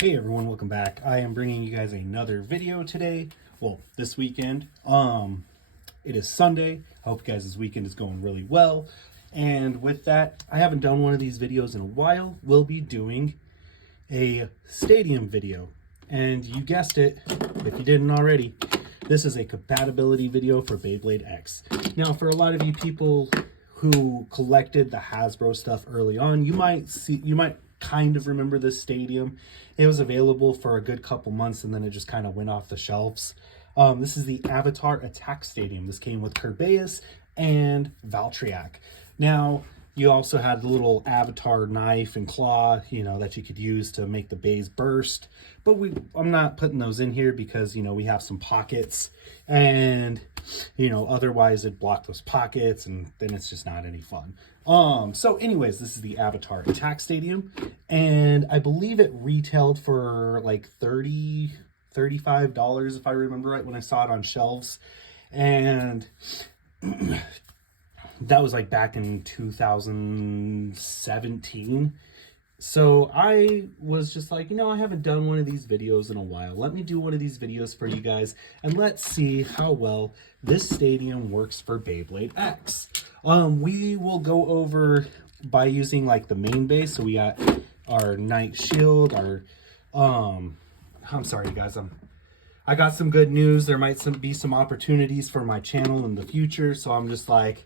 Hey everyone, welcome back. I am bringing you guys another video today. Well, this weekend. It is Sunday. I hope you guys' weekend is going really well. And with that, I haven't done one of these videos in a while. We'll be doing a stadium video. And you guessed it, if you didn't already, this is a compatibility video for Beyblade X. Now, for a lot of you people who collected the Hasbro stuff early on, you might kind of remember this stadium. It was available for a good couple months and then it just kind of went off the shelves. This is the Avatar Attack Stadium. This came with Kerbeus and Valtryek. Now, you also had the little Avatar knife and claw, that you could use to make the bays burst. But I'm not putting those in here because, we have some pockets and, otherwise it'd block those pockets and then it's just not any fun. So anyways, this is the Avatar Attack Stadium, and I believe it retailed for like $35 if I remember right when I saw it on shelves. And that was like back in 2017. So I was just like, I haven't done one of these videos in a while. Let me do one of these videos for you guys and let's see how well this stadium works for Beyblade X. We will go over by using like the main base. So we got our Knight Shield, I'm sorry guys, I got some good news. There might be some opportunities for my channel in the future. So I'm just like,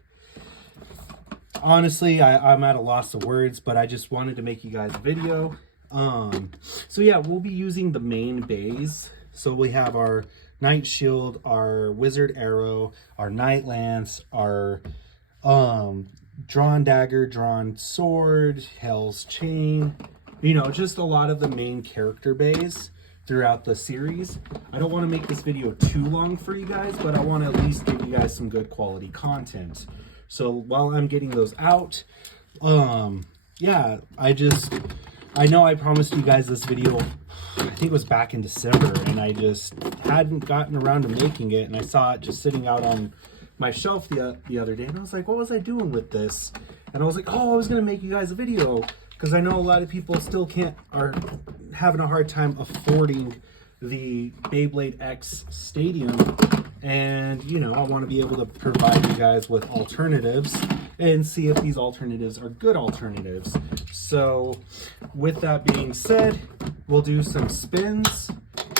honestly, I'm at a loss of words, but I just wanted to make you guys a video. So yeah, we'll be using the main bays. So we have our Knight Shield, our Wizard Arrow, our Knight Lance, our Drawn Dagger, Drawn Sword, Hell's Chain, just a lot of the main character bays throughout the series. I don't want to make this video too long for you guys, but I want to at least give you guys some good quality content. So while I'm getting those out, yeah, I know I promised you guys this video, I think it was back in December, and I just hadn't gotten around to making it, and I saw it just sitting out on my shelf the other day, and I was like, what was I doing with this? And I was like, oh, I was going to make you guys a video, because I know a lot of people still are having a hard time affording the Beyblade X Stadium, and I want to be able to provide you guys with alternatives and see if these alternatives are good alternatives. So with that being said, we'll do some spins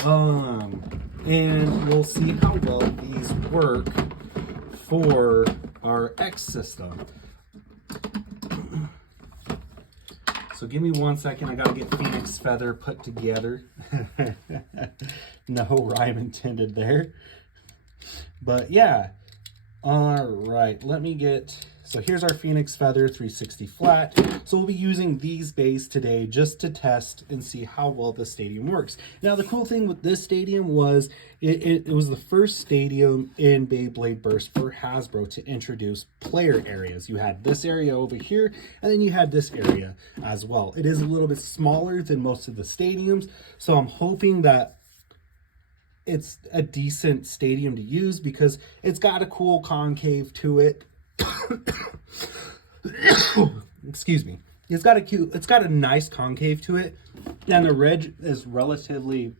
and we'll see how well these work for our X system. So give me 1 second, I gotta get Phoenix Feather put together. No rhyme intended there. But yeah, all right, so here's our Phoenix Feather 360 flat. So we'll be using these bays today just to test and see how well the stadium works. Now, the cool thing with this stadium was it was the first stadium in Beyblade Burst for Hasbro to introduce player areas. You had this area over here, and then you had this area as well. It is a little bit smaller than most of the stadiums, so I'm hoping that it's a decent stadium to use because it's got a cool concave to it. Excuse me. It's got a nice concave to it, and the ridge is relatively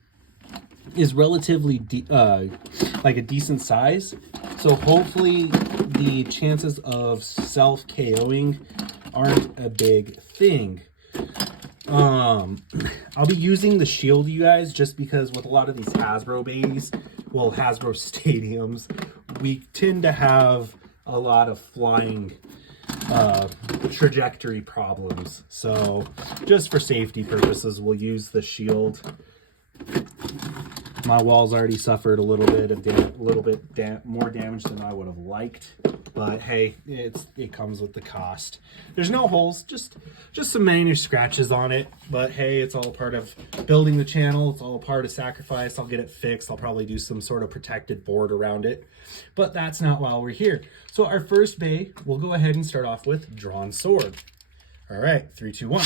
like a decent size. So hopefully the chances of self KOing aren't a big thing. I'll be using the shield, you guys, just because with a lot of these Hasbro bays, well, Hasbro stadiums, we tend to have a lot of flying trajectory problems. So just for safety purposes, we'll use the shield. My walls already suffered a little bit more damage than I would have liked, but hey, it comes with the cost. There's no holes, just some minor scratches on it, but hey, it's all part of building the channel. It's all part of sacrifice. I'll get it fixed. I'll probably do some sort of protected board around it, but that's not while we're here. So our first bay, we'll go ahead and start off with Drawn Sword. All right, 3, 2, 1.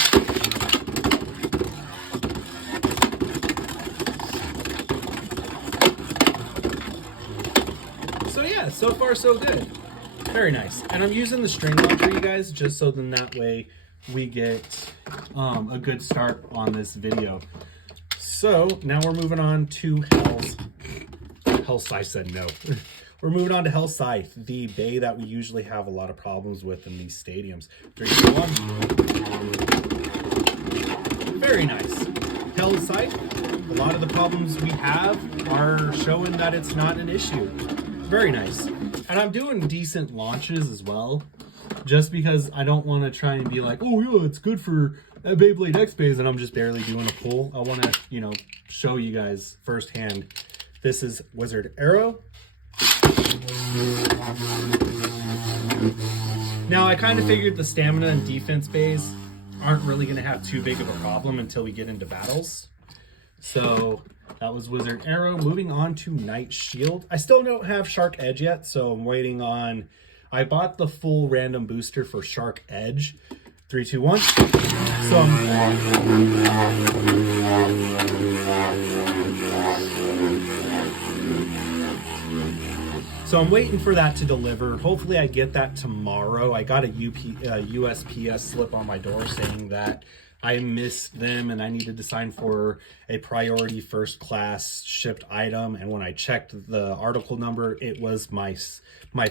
So yeah, so far so good. Very nice. And I'm using the string launcher, you guys, just so then that way we get a good start on this video. So now we're moving on to Hell Scythe said no. We're moving on to Hell Scythe, the bay that we usually have a lot of problems with in these stadiums. 3, 2, 1. Very nice. Hell Scythe, a lot of the problems we have are showing that it's not an issue. Very nice. And I'm doing decent launches as well, just because I don't want to try and be like, oh yeah, it's good for Beyblade X bays, and I'm just barely doing a pull. I want to, you know, show you guys firsthand. This is Wizard Arrow. Now, I kind of figured the stamina and defense bays aren't really going to have too big of a problem until we get into battles. So that was Wizard Arrow. Moving on to Knight Shield. I still don't have Shark Edge yet, so I'm waiting on... I bought the full random booster for Shark Edge. 3, 2, 1. So I'm waiting for that to deliver. Hopefully I get that tomorrow. I got a USPS slip on my door saying that I missed them and I needed to sign for a priority first class shipped item. And when I checked the article number, it was my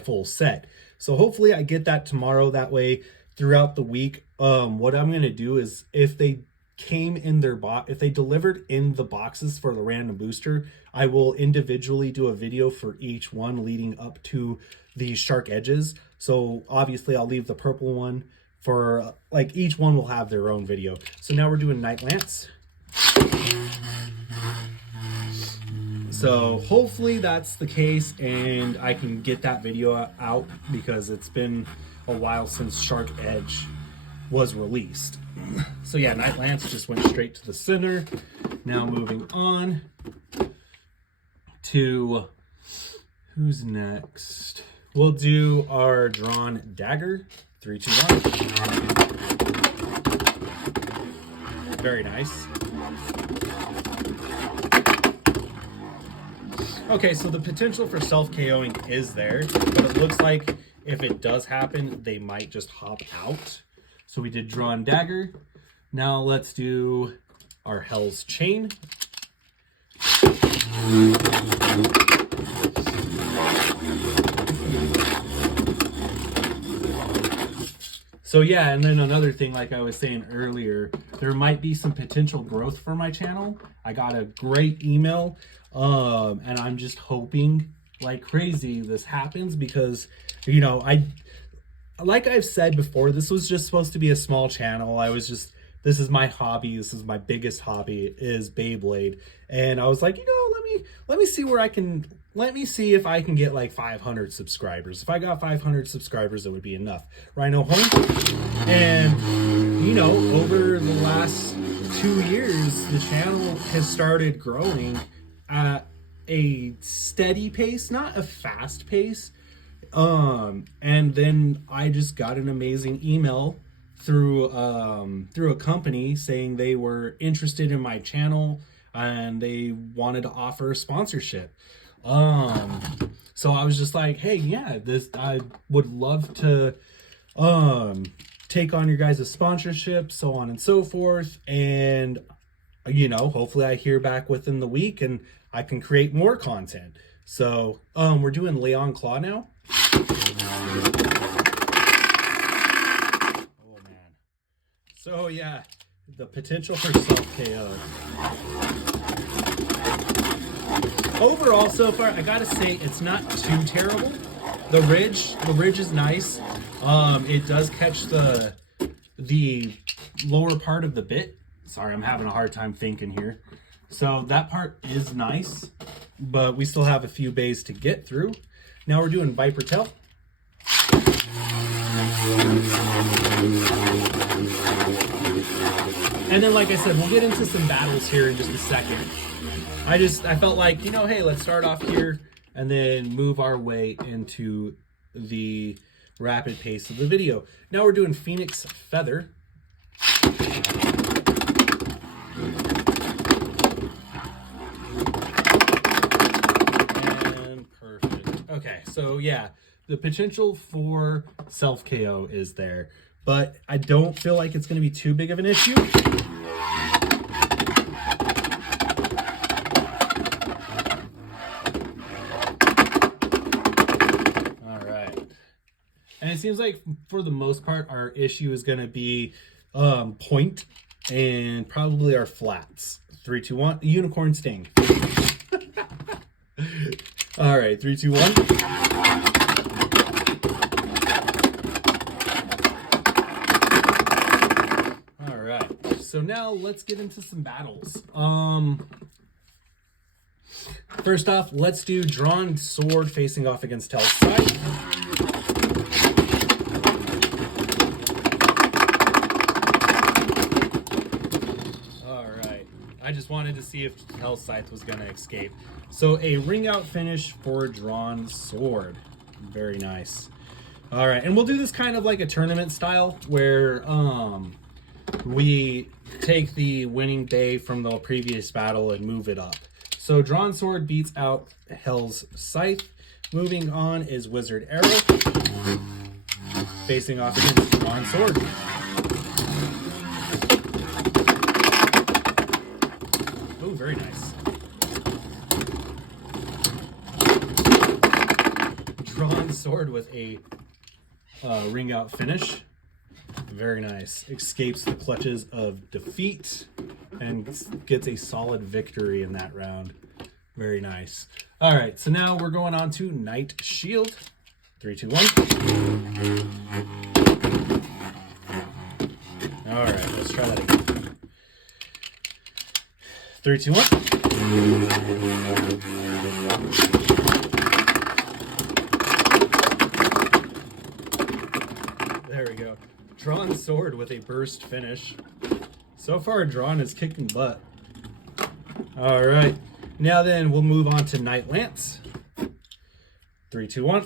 full set. So hopefully I get that tomorrow. That way throughout the week, what I'm going to do is if they came in their box, if they delivered in the boxes for the random booster, I will individually do a video for each one leading up to the Shark Edges. So obviously I'll leave the purple one for, like, each one will have their own video. So now we're doing Night Lance. So hopefully that's the case and I can get that video out because it's been a while since Shark Edge was released. So yeah, Night Lance just went straight to the center. Now moving on to who's next. We'll do our Drawn Dagger. 3, 2, 1. Very nice. Okay, so the potential for self-KOing is there, but it looks like if it does happen, they might just hop out. So we did Drawn Dagger. Now let's do our Hell's Chain. So yeah, and then another thing, like I was saying earlier, there might be some potential growth for my channel. I got a great email, and I'm just hoping like crazy this happens because, you know, like I've said before, this was just supposed to be a small channel. This is my hobby. This is my biggest hobby is Beyblade. And I was like, you know, let me see if I can get like 500 subscribers. If I got 500 subscribers, it would be enough. Rhino home. And, you know, over the last 2 years, the channel has started growing at a steady pace, not a fast pace. And then I just got an amazing email through a company saying they were interested in my channel and they wanted to offer sponsorship. So I was just like, hey, yeah, I would love to take on your guys' sponsorship, so on and so forth. And, you know, hopefully I hear back within the week and I can create more content. So we're doing Leon Claw now. Oh man. So yeah, the potential for self-KO. Overall, so far, I gotta say it's not too terrible. The ridge is nice. It does catch the lower part of the bit. Sorry, I'm having a hard time thinking here. So that part is nice, but we still have a few bays to get through. Now we're doing Viper Tail. And then, like I said, we'll get into some battles here in just a second. I felt like, you know, hey, let's start off here and then move our way into the rapid pace of the video. Now we're doing Phoenix Feather. And perfect. Okay, so yeah, the potential for self-KO is there, but I don't feel like it's going to be too big of an issue. it seems like for the most part, our issue is going to be point and probably our flats. 3, 2, 1. Unicorn sting. All right, 3, 2, 1. All right. So now let's get into some battles. First off, let's do drawn sword facing off against Hell's Scythe. I just wanted to see if Hell's Scythe was going to escape. So a ring out finish for drawn sword. Very nice. All right, and we'll do this kind of like a tournament style where we take the winning bay from the previous battle and move it up. So drawn sword beats out Hell's Scythe. Moving on is Wizard Arrow facing off against drawn sword. Oh, very nice. Drawn sword with a ring out finish. Very nice. Escapes the clutches of defeat and gets a solid victory in that round. Very nice. All right, so now we're going on to Knight Shield. 3, 2, 1. All right, let's try that again. 3, 2, 1. There we go. Drawn sword with a burst finish. So far, drawn is kicking butt. All right. Now then, we'll move on to Knight Lance. 3, 2, 1.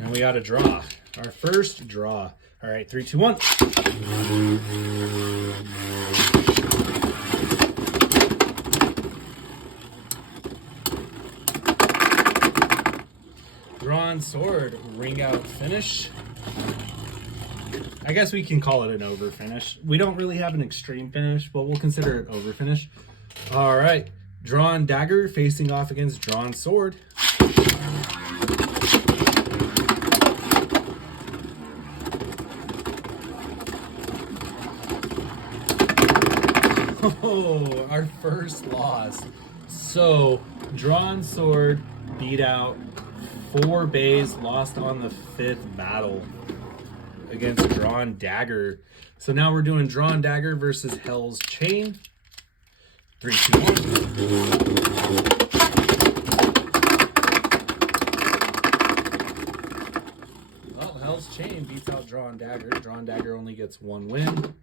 And we got a draw. Our first draw. All right, 3, 2, 1. Drawn sword, ring out finish. I guess we can call it an over finish. We don't really have an extreme finish, but we'll consider it over finish. All right, drawn dagger facing off against drawn sword. Oh, our first loss. So, drawn sword beat out 4 bays, lost on the 5th battle against drawn dagger. So now we're doing drawn dagger versus Hell's Chain. 3, 2, 1. Well, Hell's Chain beats out drawn dagger. Drawn dagger only gets 1 win.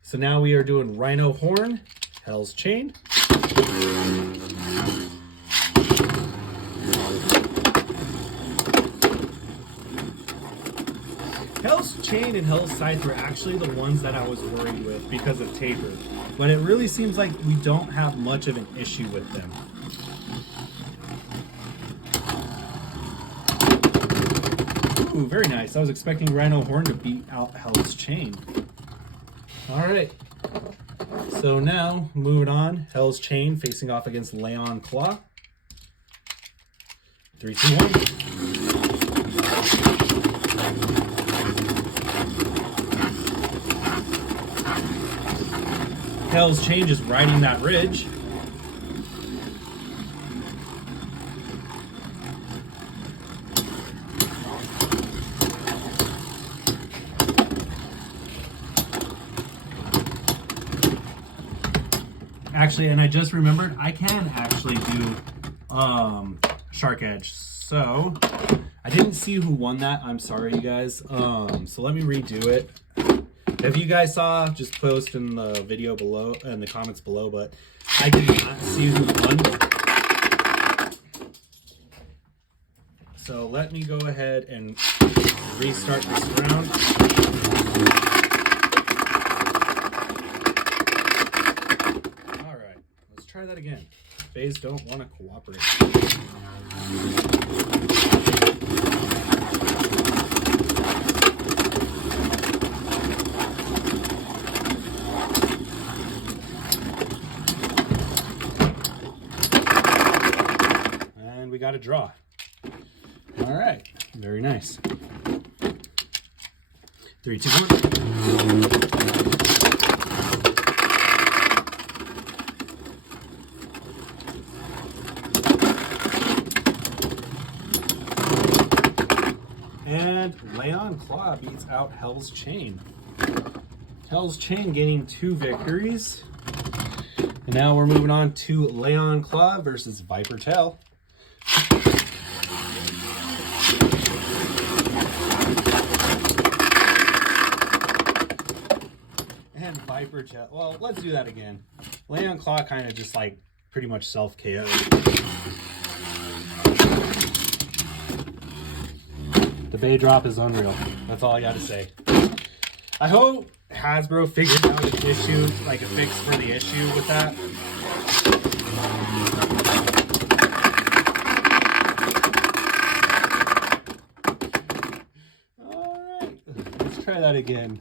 So now we are doing Rhino Horn, Hell's Chain. Hell's Chain and Hell's Scythe were actually the ones that I was worried with because of taper. But it really seems like we don't have much of an issue with them. Ooh, very nice. I was expecting Rhino Horn to beat out Hell's Chain. All right. So now, moving on. Hell's Chain facing off against Leon Claw. 3, 2, 1. Hell's Chain just riding that ridge. Actually, and I just remembered, I can actually do Shark Edge. So, I didn't see who won that. I'm sorry, you guys. So let me redo it. If you guys saw, just post in the video below, in the comments below, but I did not see who won. So let me go ahead and restart this round. Try that again. Bays don't want to cooperate. And we got a draw. All right, very nice. 3, 2, 1. And Leon Claw beats out Hell's Chain. Hell's Chain gaining 2 victories. And now we're moving on to Leon Claw versus Viper Tail. And Viper Tail. Well, let's do that again. Leon Claw kind of just like pretty much self-KO. The Bay drop is unreal. That's all I got to say. I hope Hasbro figured out an issue, like a fix for the issue with that. All right, let's try that again.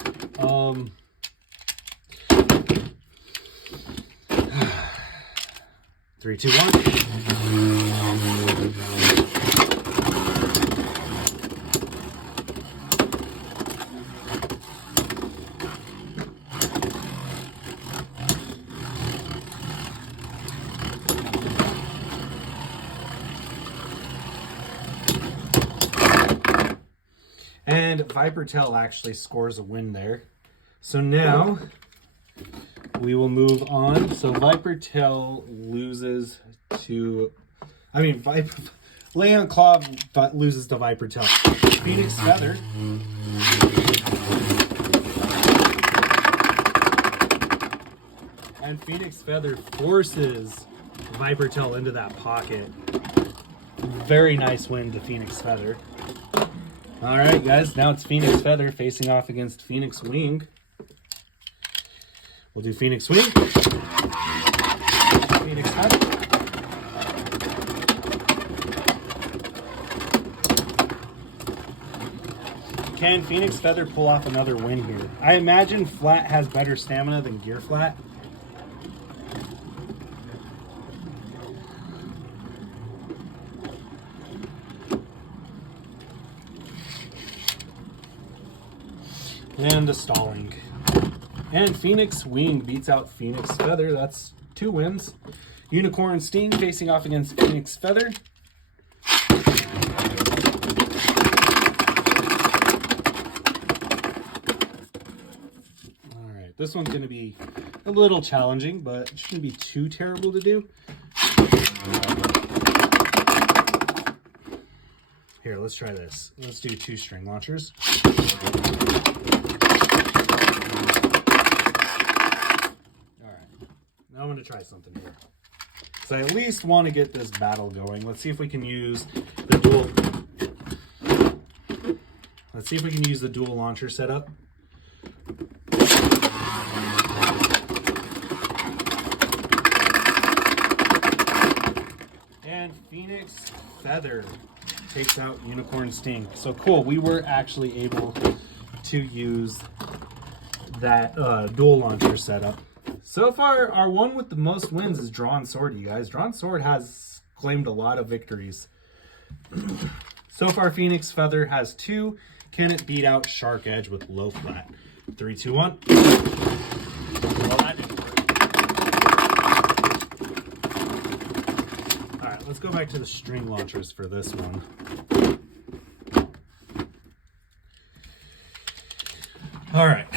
3, 2, 1. And Viper Tail actually scores a win there. So now we will move on. So Viper Tail loses to, Leon Claw loses to Viper Tail. Phoenix Feather. And Phoenix Feather forces Viper Tail into that pocket. Very nice win to Phoenix Feather. All right, guys, now it's Phoenix Feather facing off against Phoenix Wing. We'll do Phoenix Wing. Phoenix Feather. Can Phoenix Feather pull off another win here? I imagine Flat has better stamina than Gear Flat. And a stalling. And Phoenix Wing beats out Phoenix Feather. That's 2 wins. Unicorn Sting facing off against Phoenix Feather. Alright, this one's going to be a little challenging, but it shouldn't be too terrible to do. Here, let's try this. Let's do 2 string launchers. Now I'm going to try something here. So I at least want to get this battle going. Let's see if we can use the dual. Let's see if we can use the dual launcher setup. And Phoenix Feather takes out Unicorn Sting. So cool. We were actually able to use that dual launcher setup. So far, our one with the most wins is Drawn Sword, you guys. Drawn Sword has claimed a lot of victories. So far, Phoenix Feather has 2. Can it beat out Shark Edge with low flat? 3, 2, 1. Well, that didn't work. All right, let's go back to the string launchers for this one. All right.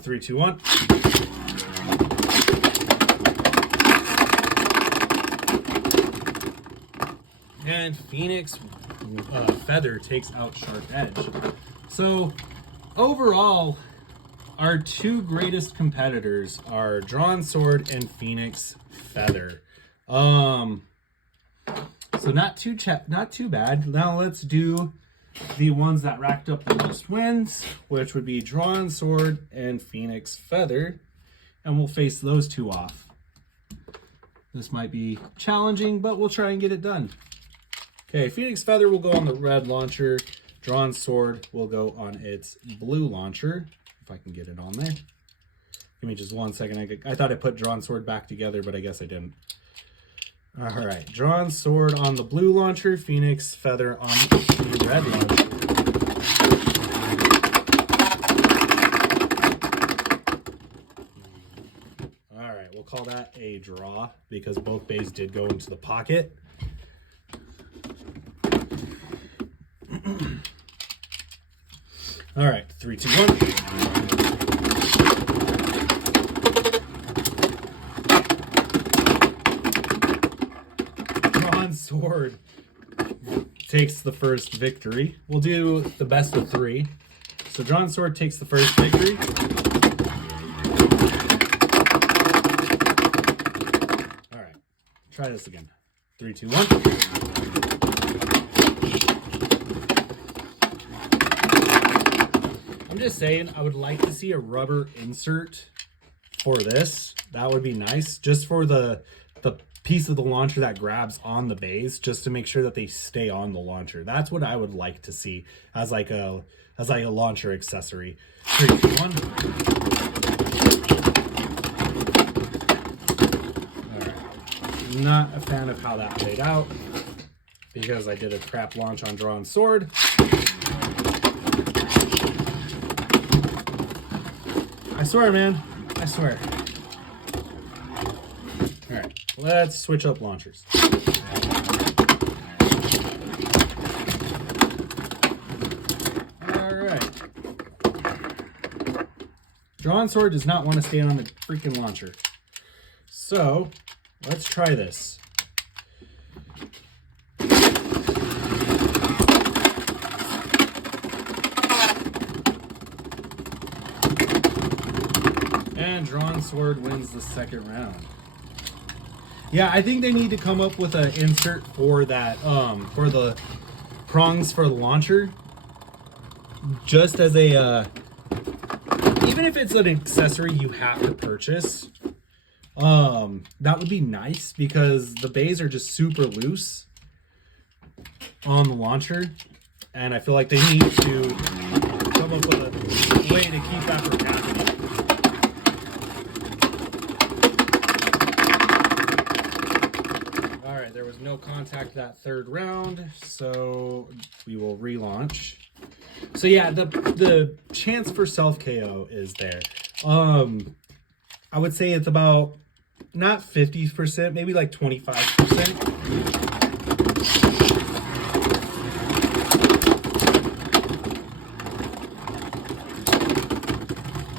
3, 2, 1. And Phoenix Feather takes out Shark Edge. So overall, our 2 greatest competitors are Drawn Sword and Phoenix Feather. So not too bad. Now let's do the ones that racked up the most wins, which would be Drawn Sword and Phoenix Feather, and we'll face those 2 off. This might be challenging, but we'll try and get it done. Okay, Phoenix Feather will go on the red launcher. Drawn Sword will go on its blue launcher. If I can get it on there. Give me just 1 second. I thought I put Drawn Sword back together, but I guess I didn't. All right, Drawn Sword on the blue launcher, Phoenix Feather on the red launcher. All right, we'll call that a draw because both bays did go into the pocket. All right, 3, 2, 1. Drawn Sword takes the first victory. We'll do the best of 3. So Drawn Sword takes the first victory. All right, try this again. 3, 2, 1. I'm just saying, I would like to see a rubber insert for this. That would be nice, just for the piece of the launcher that grabs on the bays, just to make sure that they stay on the launcher. That's what I would like to see as like a launcher accessory. 3, 2, 1. All right. Not a fan of how that played out because I did a crap launch on Drawn Sword. I swear, man. I swear. All right, let's switch up launchers. All right. Drawn Sword does not want to stand on the freaking launcher. So, let's try this. And Drawn Sword wins the second round. Yeah, I think they need to come up with an insert for that, for the prongs for the launcher. Just as a, even if it's an accessory you have to purchase, that would be nice because the bays are just super loose on the launcher. And I feel like they need to come up with a way to keep that from happening. There was no contact that third round, so we will relaunch. So yeah, the chance for self KO is there. I would say it's about not 50%, maybe like 25%.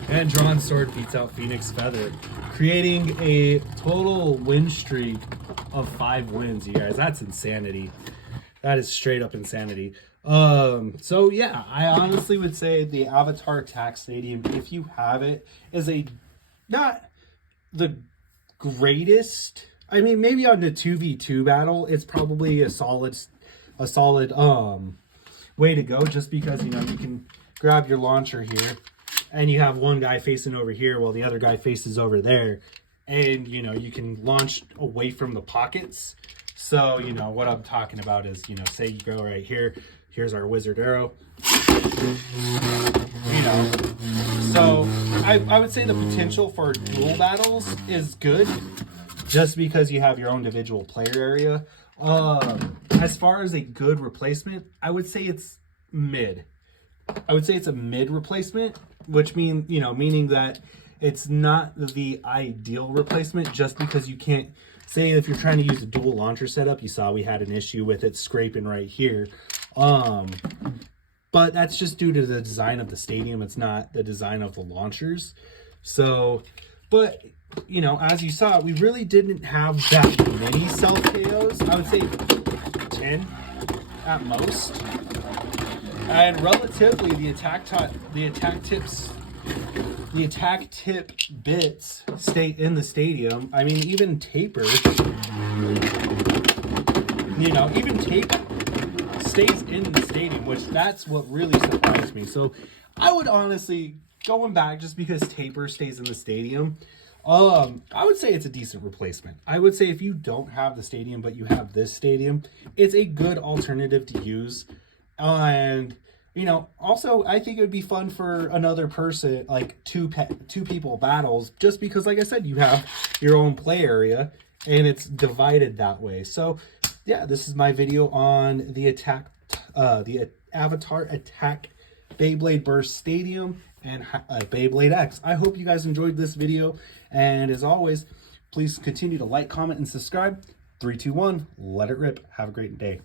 And Drawn Sword beats out Phoenix Feather, creating a total win streak of 5 wins, you guys. That's insanity. That is straight up insanity. So yeah, I honestly would say the Avatar Attack Stadium, if you have it, is not the greatest. I mean, maybe on the 2v2 battle, it's probably a solid way to go, just because, you know, you can grab your launcher here and you have one guy facing over here while the other guy faces over there. And, you know, you can launch away from the pockets. So, you know, what I'm talking about is, you know, say you go right here. Here's our wizard arrow. You know, so I would say the potential for dual battles is good just because you have your own individual player area. As far as a good replacement, I would say it's mid. I would say it's a mid replacement, which meaning that it's not the ideal replacement, just because you can't, say if you're trying to use a dual launcher setup, you saw we had an issue with it scraping right here. But that's just due to the design of the stadium. It's not the design of the launchers. So, but, you know, as you saw, we really didn't have that many self KOs. I would say 10 at most. And relatively, the attack tip bits stay in the stadium. I mean, even taper, even taper stays in the stadium, which that's what really surprised me. So I would honestly, going back, just because taper stays in the stadium, I would say it's a decent replacement. I would say if you don't have the stadium, but you have this stadium, it's a good alternative to use. And, you know, also I think it would be fun for another person, like two people battles, just because, like I said, you have your own play area and it's divided that way. So yeah, this is my video on the Avatar Attack Beyblade Burst Stadium and Beyblade X. I hope you guys enjoyed this video, and as always, please continue to like, comment, and subscribe. 3, 2, 1, let it rip. Have a great day.